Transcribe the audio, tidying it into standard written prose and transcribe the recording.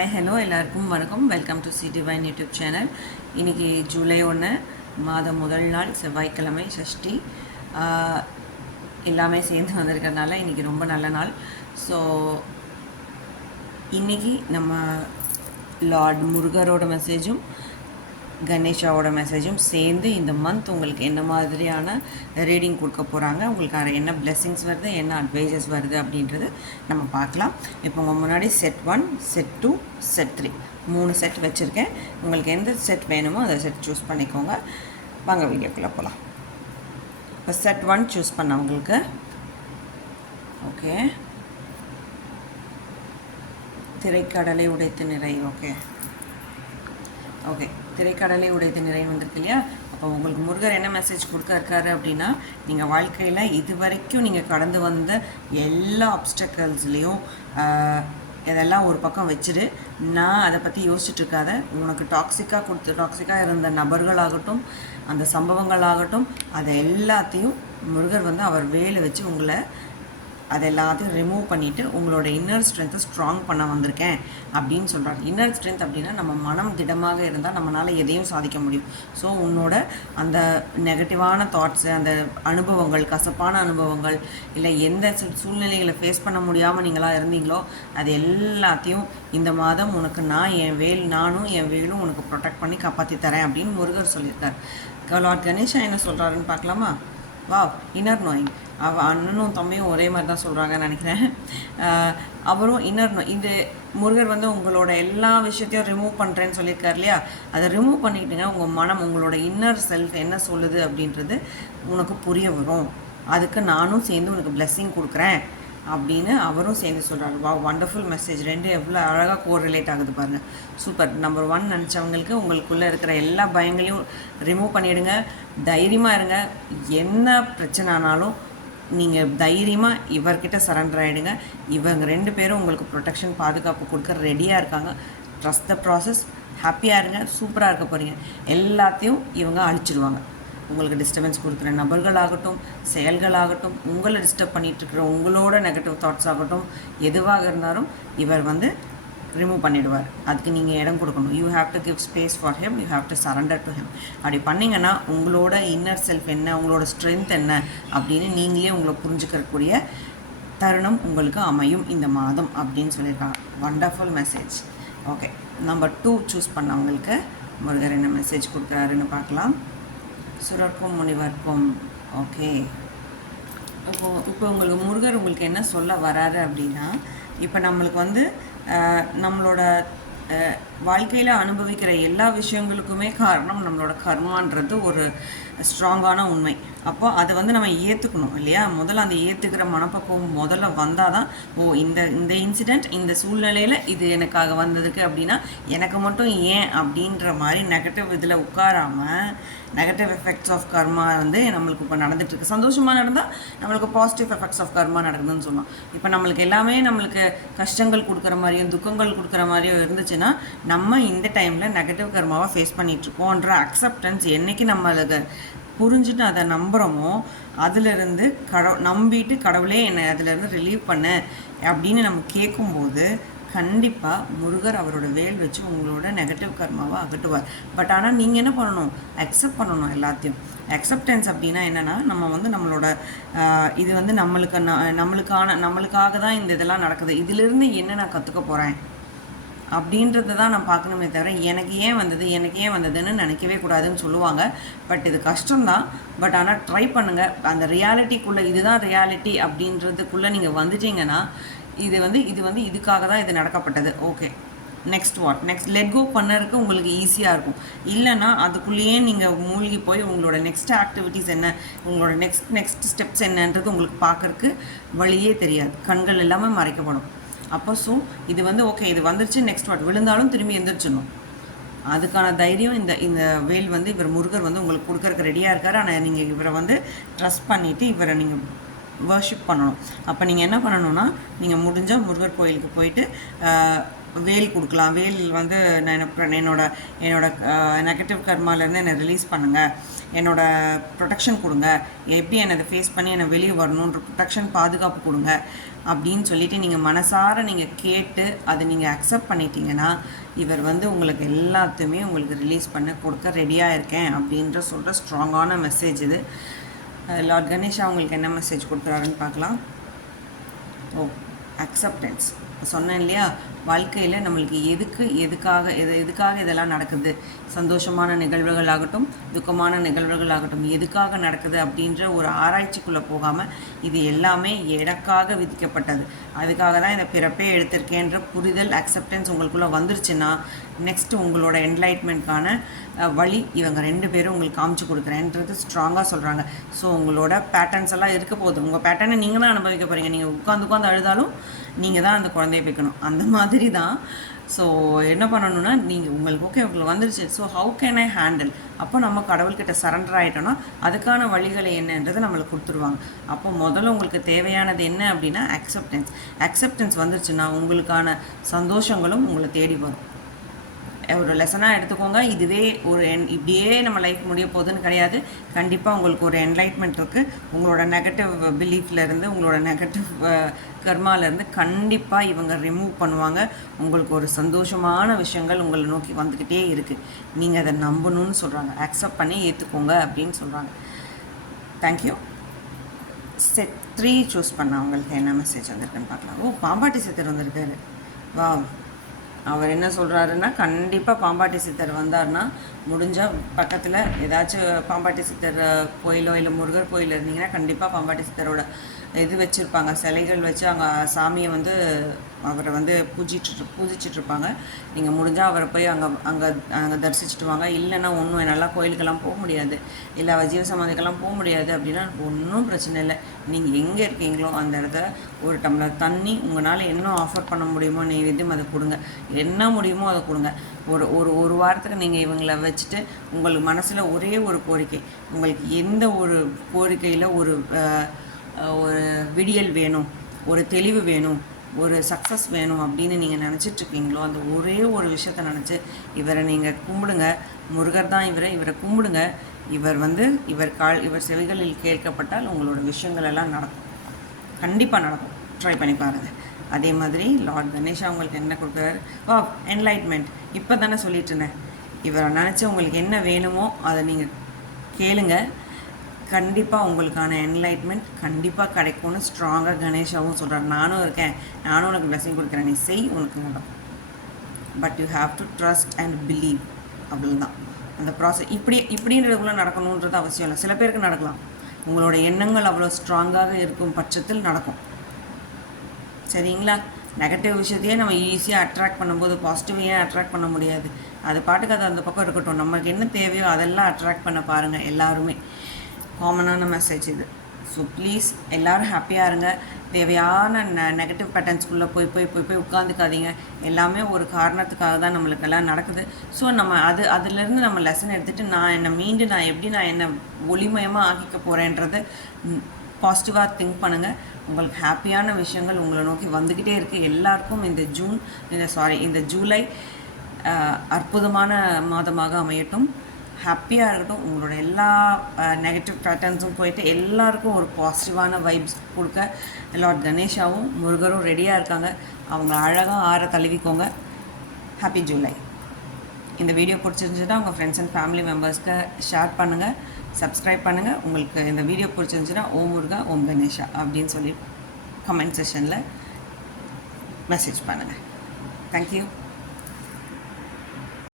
Hi hello எல்லாருக்கும் வணக்கம். Welcome to C divine YouTube channel. இன்றைக்கி ஜூலை 1 மாதம் முதல் நாள் செவ்வாய்க்கிழமை சஷ்டி எல்லாமே சேர்ந்து வந்திருக்கிறதுனால இன்றைக்கி ரொம்ப நல்ல நாள். ஸோ இன்றைக்கி நம்ம லார்ட் முருகரோட மெசேஜும் கணேஷாவோட மெசேஜும் சேர்ந்து இந்த மந்த் உங்களுக்கு என்ன மாதிரியான ரீடிங் கொடுக்க போகிறாங்க, உங்களுக்கு என்ன பிளெஸ்ஸிங்ஸ் வருது, என்ன அட்வைசஸ் வருது அப்படின்றது நம்ம பார்க்கலாம். இப்போ உங்கள் முன்னாடி செட் 1, செட் 2, செட் 3 3 செட் வச்சுருக்கேன். உங்களுக்கு எந்த செட் வேணுமோ அதை செட் சூஸ் பண்ணிக்கோங்க. வாங்க வீடியோக்குள்ளே போகலாம். இப்போ செட் 1 சூஸ் பண்ணவங்களுக்கு ஓகே, திரைக்கடலை உடைத்து நிறை. ஓகே திரைக்கடலை உடைத்து நிறை வந்திருக்கு இல்லையா? அப்போ உங்களுக்கு முருகர் என்ன மெசேஜ் கொடுக்க இருக்காரு அப்படின்னா, நீங்கள் வாழ்க்கையில் இது வரைக்கும் நீங்கள் கடந்து வந்த எல்லா ஆப்ஸ்டக்கல்ஸ்லேயும் இதெல்லாம் ஒரு பக்கம் வச்சுட்டு நான் அதை பற்றி யோசிச்சுட்டு இருக்காத. உனக்கு டாக்ஸிக்காக இருந்த நபர்களாகட்டும், அந்த சம்பவங்களாகட்டும், அதை எல்லாத்தையும் முருகர் அவர் வேலை வச்சு உங்களை அதை எல்லாத்தையும் ரிமூவ் பண்ணிவிட்டு உங்களோட இன்னர் ஸ்ட்ரென்த்தை ஸ்ட்ராங் பண்ண வந்திருக்கேன் அப்படின்னு சொல்கிறாங்க. இன்னர் ஸ்ட்ரென்த் அப்படின்னா நம்ம மனம் திடமாக இருந்தால் நம்மளால் எதையும் சாதிக்க முடியும். ஸோ உன்னோட அந்த நெகட்டிவான தாட்ஸு, அந்த அனுபவங்கள், கசப்பான அனுபவங்கள், இல்லை எந்த சூழ்நிலைகளை ஃபேஸ் பண்ண முடியாமல் நீங்களாக இருந்தீங்களோ அது எல்லாத்தையும் இந்த மாதம் உனக்கு நானும் என் வேலும் உனக்கு ப்ரொடெக்ட் பண்ணி காப்பாற்றி தரேன் அப்படின்னு முருகர் சொல்லியிருக்கார். லார்ட் கணேஷா என்ன சொல்கிறாருன்னு பார்க்கலாமா? Inner knowing. அண்ணனும் தம்பியும் ஒரே மாதிரி தான் சொல்கிறாங்கன்னு நினைக்கிறேன். அவரும் இன்னர் நோய், இந்த முருகர் உங்களோட எல்லா விஷயத்தையும் ரிமூவ் பண்ணுறேன்னு சொல்லியிருக்கார் இல்லையா? அதை ரிமூவ் பண்ணிட்டுங்க உங்கள் மனம், உங்களோட இன்னர் செல்ஃப் என்ன சொல்லுது அப்படின்றது உனக்கு புரிய வரும். அதுக்கு நானும் சேர்ந்து உனக்கு பிளெஸ்ஸிங் கொடுக்குறேன் அப்படின்னு அவரும் சேர்ந்து சொல்கிறாரு. Wonderful message. ரெண்டு எவ்வளோ அழகாக கோரிலேட் ஆகுது பாருங்கள். சூப்பர். நம்பர் 1 நினச்சவங்களுக்கு உங்களுக்குள்ளே இருக்கிற எல்லா பயங்களையும் ரிமூவ் பண்ணிவிடுங்க. தைரியமாக இருங்க. என்ன பிரச்சனை ஆனாலும் நீங்கள் தைரியமாக இவர்கிட்ட சரண்டர் ஆகிடுங்க. இவங்க 2 பேரும் உங்களுக்கு ப்ரொடெக்ஷன், பாதுகாப்பு கொடுக்க ரெடியாக இருக்காங்க. Trust the process. ஹாப்பியாக இருங்க. சூப்பராக இருக்க போகிறீங்க. எல்லாத்தையும் இவங்க அழிச்சிடுவாங்க. உங்களுக்கு டிஸ்டர்பன்ஸ் கொடுக்குற நபர்களாகட்டும், செயல்களாகட்டும், உங்களை டிஸ்டர்ப் பண்ணிகிட்ருக்கிற உங்களோட நெகட்டிவ் தாட்ஸ் ஆகட்டும், எதுவாக இருந்தாலும் இவர் ரிமூவ் பண்ணிவிடுவார். அதுக்கு நீங்கள் இடம் கொடுக்கணும். You have to give space for him. You have to surrender to him. அப்படி பண்ணிங்கன்னா உங்களோட இன்னர் செல்ஃப் என்ன, உங்களோட ஸ்ட்ரென்த் என்ன அப்படின்னு நீங்களே உங்களை புரிஞ்சுக்கக்கூடிய தருணம் உங்களுக்கு அமையும் இந்த மாதம் அப்படின்னு சொல்லியிருக்காங்க. Wonderful message. Okay, number 2 choose பண்ணவங்களுக்கு முருகர் என்ன மெசேஜ் கொடுக்குறாருன்னு பார்க்கலாம். சுரர்க்கும் முனிவர்க்கும். ஓகே, இப்போ உங்களுக்கு முருகர் உங்களுக்கு என்ன சொல்ல வராரு அப்படின்னா, இப்போ நம்மளுக்கு நம்மளோட வாழ்க்கையில் அனுபவிக்கிற எல்லா விஷயங்களுக்குமே காரணம் நம்மளோட கர்மான்றது ஒரு ஸ்ட்ராங்கான உண்மை. அப்போ அதை நம்ம ஏற்றுக்கணும் இல்லையா? முதல்ல அந்த ஏற்றுக்கிற மனப்பக்குவம் முதல்ல வந்தால் தான், இந்த இன்சிடெண்ட், இந்த சூழ்நிலையில் இது எனக்காக வந்ததுக்கு அப்படின்னா எனக்கு மட்டும் ஏன் அப்படின்ற மாதிரி நெகட்டிவ் இதில் உட்காராமல், நெகட்டிவ் எஃபெக்ட்ஸ் ஆஃப் கர்மா நம்மளுக்கு இப்போ நடந்துகிட்ருக்கு. சந்தோஷமாக நடந்தால் நம்மளுக்கு பாசிட்டிவ் எஃபெக்ட்ஸ் ஆஃப் கர்மா நடக்குதுன்னு சொல்லலாம். இப்போ நம்மளுக்கு எல்லாமே நம்மளுக்கு கஷ்டங்கள் கொடுக்குற மாதிரியும் துக்கங்கள் கொடுக்குற மாதிரியும் இருந்துச்சுன்னா நம்ம இந்த டைமில் நெகட்டிவ் கர்மாவை ஃபேஸ் பண்ணிகிட்ருக்கோன்ற அக்செப்டன்ஸ் என்றைக்கு நம்மளுக்கு புரிஞ்சுட்டு அதை நம்புகிறோமோ, அதிலிருந்து நம்பிட்டு கடவுளே என்னை அதிலேருந்து ரிலீவ் பண்ண அப்படின்னு நம்ம கேட்கும்போது கண்டிப்பாக முருகர் அவரோட வேல் வச்சு உங்களோட நெகட்டிவ் கர்மாவை அகட்டுவார். பட் ஆனால் நீங்கள் என்ன பண்ணணும்? அக்செப்ட் பண்ணணும் எல்லாத்தையும். அக்செப்டன்ஸ் அப்படின்னா என்னென்னா, நம்ம நம்மளோட இது நம்மளுக்காக தான் இந்த இதெல்லாம் நடக்குது, இதிலிருந்து என்ன நான் கற்றுக்க போகிறேன் அப்படின்றத தான் நான் பார்க்கணுமே தவிர எனக்கு ஏன் வந்ததுன்னு நினைக்கவே கூடாதுன்னு சொல்லுவாங்க. பட் இது கஷ்டம்தான். பட் ஆனால் ட்ரை பண்ணுங்கள். அந்த ரியாலிட்டிக்குள்ளே, இதுதான் ரியாலிட்டி அப்படின்றதுக்குள்ளே நீங்கள் வந்துட்டீங்கன்னா இது இதுக்காக தான் இது நடக்கப்பட்டது. ஓகே, நெக்ஸ்ட் லெட் கோ பண்ணறதுக்கு உங்களுக்கு ஈஸியாக இருக்கும். இல்லைன்னா அதுக்குள்ளேயே நீங்கள் மூழ்கி போய் உங்களோட நெக்ஸ்ட் ஆக்டிவிட்டீஸ் என்ன, உங்களோட நெக்ஸ்ட் ஸ்டெப்ஸ் என்னன்றது உங்களுக்கு பார்க்குறக்கு வழியே தெரியாது. கண்கள் எல்லாமே மறைக்கப்படும். அப்போ இது ஓகே, இது வந்துருச்சு, நெக்ஸ்ட் விழுந்தாலும் திரும்பி எந்திரிச்சிடணும். அதுக்கான தைரியம் இந்த வேல் இவர் முருகர் உங்களுக்கு கொடுக்கறக்கு ரெடியாக இருக்கார். ஆனால் நீங்கள் இவரை ட்ரஸ்ட் பண்ணிவிட்டு இவரை நீங்கள் வர்ஷிப் பண்ணணும். அப்போ நீங்கள் என்ன பண்ணணும்னா, நீங்கள் முடிஞ்சால் முருகர் கோயிலுக்கு போயிட்டு வேல் கொடுக்கலாம். வேல் வந்து நான் என்னோட நெகட்டிவ் கர்மாலேருந்து என்னை ரிலீஸ் பண்ணுங்கள், என்னோட ப்ரொடெக்ஷன் கொடுங்க, எப்படி என்னை அதை ஃபேஸ் பண்ணி என்னை வெளியே வரணுன்ற ப்ரொடெக்ஷன் பாதுகாப்பு கொடுங்க அப்படின்னு சொல்லிவிட்டு நீங்கள் மனசார நீங்கள் கேட்டு அதை நீங்கள் அக்செப்ட் பண்ணிட்டீங்கன்னா இவர் வந்து உங்களுக்கு எல்லாத்தையுமே உங்களுக்கு ரிலீஸ் பண்ண கொடுக்க ரெடியாக இருக்கேன் அப்படின்ற சொல்கிற ஸ்ட்ராங்கான மெசேஜ் இது. லார்ட் கணேஷா உங்களுக்கு என்ன மெசேஜ் கொடுக்குறாருன்னு பார்க்கலாம். அக்செப்டன்ஸ் சொன்னேன் இல்லையா, வாழ்க்கையில் நம்மளுக்கு எதுக்காக இதெல்லாம் நடக்குது, சந்தோஷமான நிகழ்வுகள் ஆகட்டும் துக்கமான நிகழ்வுகள் ஆகட்டும் எதுக்காக நடக்குது அப்படின்ற ஒரு ஆராய்ச்சிக்குள்ளே போகாமல் இது எல்லாமே எனக்காக விதிக்கப்பட்டது, அதுக்காக தான் இந்த பிறப்பே எடுத்திருக்கேன்ற புரிதல் அக்செப்டன்ஸ் உங்களுக்குள்ளே வந்துருச்சுன்னா நெக்ஸ்ட்டு உங்களோட என்லைட்மெண்ட்கான வழி இவங்க 2 பேரும் உங்களுக்கு காமிச்சு கொடுக்குறேன்றது ஸ்ட்ராங்காக சொல்கிறாங்க. ஸோ உங்களோட பேட்டர்ன்ஸ் எல்லாம் இருக்க போகுது, உங்கள் பேட்டர்னை நீங்கள் தான் அனுபவிக்க போகிறீங்க. நீங்கள் உட்காந்து அழுதாலும் நீங்கள் தான் அந்த குழந்தைய வைக்கணும், அந்த மாதிரி தான். ஸோ என்ன பண்ணணுன்னா நீங்கள் உங்களுக்கு ஓகே உங்களுக்கு வந்துருச்சு, so how can I handle, அப்போ நம்ம கடவுள்கிட்ட சரண்டர் ஆகிட்டோன்னா அதுக்கான வழிகளை என்னன்றதை நம்மளுக்கு கொடுத்துருவாங்க. அப்போ முதல்ல உங்களுக்கு தேவையானது என்ன அப்படின்னா அக்செப்டன்ஸ் வந்துருச்சுன்னா உங்களுக்கான சந்தோஷங்களும் உங்களை தேடி வரும். ஒரு லெசனாக எடுத்துக்கோங்க. இதுவே இப்படியே நம்ம லைஃப் முடிய போகுதுன்னு கிடையாது. கண்டிப்பாக உங்களுக்கு ஒரு என்லைட்மெண்ட் இருக்குது. உங்களோட நெகட்டிவ் பிலீஃப்லேருந்து உங்களோட நெகட்டிவ் கர்மாலேருந்து கண்டிப்பாக இவங்க ரிமூவ் பண்ணுவாங்க. உங்களுக்கு ஒரு சந்தோஷமான விஷயங்கள் உங்களை நோக்கி வந்துக்கிட்டே இருக்குது. நீங்கள் அதை நம்பணும்னு சொல்கிறாங்க, அக்செப்ட் பண்ணி ஏற்றுக்கோங்க அப்படின்னு சொல்கிறாங்க. தேங்க்யூ. செட் 3 சூஸ் பண்ண அவங்களுக்கு என்ன மெசேஜ் வந்திருக்குன்னு பார்க்கலாம். பாம்பாட்டி சித்தர் வந்திருக்காரு. வா, அவர் என்ன சொல்கிறாருன்னா கண்டிப்பாக பாம்பாட்டி சித்தர் வந்தார்னா முடிஞ்சால் பக்கத்தில் ஏதாச்சும் பாம்பாட்டி சித்தர் கோயிலோ இல்லை முருகர் கோயில் இருந்தீங்கன்னா கண்டிப்பாக பாம்பாட்டி சித்தரோட இது வச்சுருப்பாங்க, சிலைகள் வச்சு அங்கே சாமியை வந்து அவரை வந்து பூஜிச்சிட்ருப்பாங்க. நீங்கள் முடிஞ்சால் அவரை போய் அங்கே தரிசிச்சுட்டு வாங்க. இல்லைன்னா ஒன்றும் என்னால் கோயிலுக்கெல்லாம் போக முடியாது, இல்லை அவர் ஜீவசமாதிக்கெல்லாம் போக முடியாது அப்படின்னா ஒன்றும் பிரச்சனை இல்லை. நீங்கள் எங்கே இருக்கீங்களோ அந்த இடத்துல ஒரு டம்ளர் தண்ணி உங்களால் என்ன ஆஃபர் பண்ண முடியுமோ நெய்வேத்தியம் அதை கொடுங்க, என்ன முடியுமோ அதை கொடுங்க. ஒரு வாரத்துக்கு நீங்கள் இவங்களை வச்சுட்டு உங்களுக்கு மனசில் ஒரே ஒரு கோரிக்கை, உங்களுக்கு எந்த ஒரு கோரிக்கையில் ஒரு விடியல் வேணும், ஒரு தெளிவு வேணும், ஒரு சக்ஸஸ் வேணும் அப்படின்னு நீங்கள் நினச்சிட்ருக்கீங்களோ அந்த ஒரே ஒரு விஷயத்த நினச்சி இவரை நீங்கள் கும்பிடுங்க. முருகர் தான் இவரை கும்பிடுங்க. இவர் செவிகளில் கேட்கப்பட்டால் உங்களோட விஷயங்கள் எல்லாம் நடக்கும், கண்டிப்பாக நடக்கும். ட்ரை பண்ணி பாருங்கள். அதே மாதிரி லார்ட் கணேஷா உங்களுக்கு என்ன கொடுக்குறாரு? என்லைட்மெண்ட். இப்போ தானே சொல்லிட்டு இருந்தேன், இவரை நினச்சி உங்களுக்கு என்ன வேணுமோ அதை நீங்கள் கேளுங்க, கண்டிப்பாக உங்களுக்கான என்லைட்மெண்ட் கண்டிப்பாக கிடைக்கும்னு ஸ்ட்ராங்காக கணேஷாவும் சொல்கிறார். நானும் இருக்கேன், நானும் உனக்கு பிளஸிங் கொடுக்குறேன், நீ செய், உனக்கு நடக்கும். But you have to trust and believe. அவ்வளோதான் அந்த ப்ராசஸ். இப்படின்றதுக்குள்ளே நடக்கணுன்றது அவசியம் இல்லை. சில பேருக்கு நடக்கலாம். உங்களோட எண்ணங்கள் அவ்வளோ ஸ்ட்ராங்காக இருக்கும் பட்சத்தில் நடக்கும். சரிங்களா? நெகட்டிவ் விஷயத்தையே நம்ம ஈஸியாக அட்ராக்ட் பண்ணும்போது பாசிட்டிவையே அட்ராக்ட் பண்ண முடியாது. அது பாட்டுக்கு அது அந்த பக்கம் இருக்கட்டும். நமக்கு என்ன தேவையோ அதெல்லாம் அட்ராக்ட் பண்ண பாருங்கள். எல்லாருமே காமனான மெசேஜ் இது. ஸோ ப்ளீஸ் எல்லோரும் ஹாப்பியாக இருங்க. தேவையான நெகட்டிவ் பேட்டர்ன்ஸ்குள்ளே போய் உட்காந்துக்காதீங்க. எல்லாமே ஒரு காரணத்துக்காக தான் நம்மளுக்கெல்லாம் நடக்குது. ஸோ நம்ம அதுலேருந்து நம்ம லெசன் எடுத்துகிட்டு நான் எப்படி என்னை ஒளிமயமாக ஆக்கிக்க போகிறேன்றது பாசிட்டிவாக திங்க் பண்ணுங்கள். உங்களுக்கு ஹாப்பியான விஷயங்கள் உங்களை நோக்கி வந்துக்கிட்டே இருக்குது. எல்லாருக்கும் இந்த ஜூலை அற்புதமான மாதமாக அமையட்டும். ஹாப்பியாக இருக்கட்டும். உங்களோட எல்லா நெகட்டிவ் பேட்டர்ன்ஸும் போயிட்டு எல்லாருக்கும் ஒரு பாசிட்டிவான வைப்ஸ் கொடுக்க லார்ட் கணேஷாவும் முருகரும் ரெடியாக இருக்காங்க. அவங்க அழகாக ஆற தழுவிக்கோங்க. ஹாப்பி ஜூலை. இந்த வீடியோ பிடிச்சிருந்துச்சுன்னா உங்கள் ஃப்ரெண்ட்ஸ் அண்ட் ஃபேமிலி மெம்பர்ஸ்க்கு ஷேர் பண்ணுங்கள், சப்ஸ்கிரைப் பண்ணுங்கள். உங்களுக்கு இந்த வீடியோ பிடிச்சிருந்துச்சுன்னா ஓம் முருகா ஓம் கணேஷா அப்படின்னு சொல்லி கமெண்ட் செஷனில் மெசேஜ் பண்ணுங்கள். தேங்க்யூ.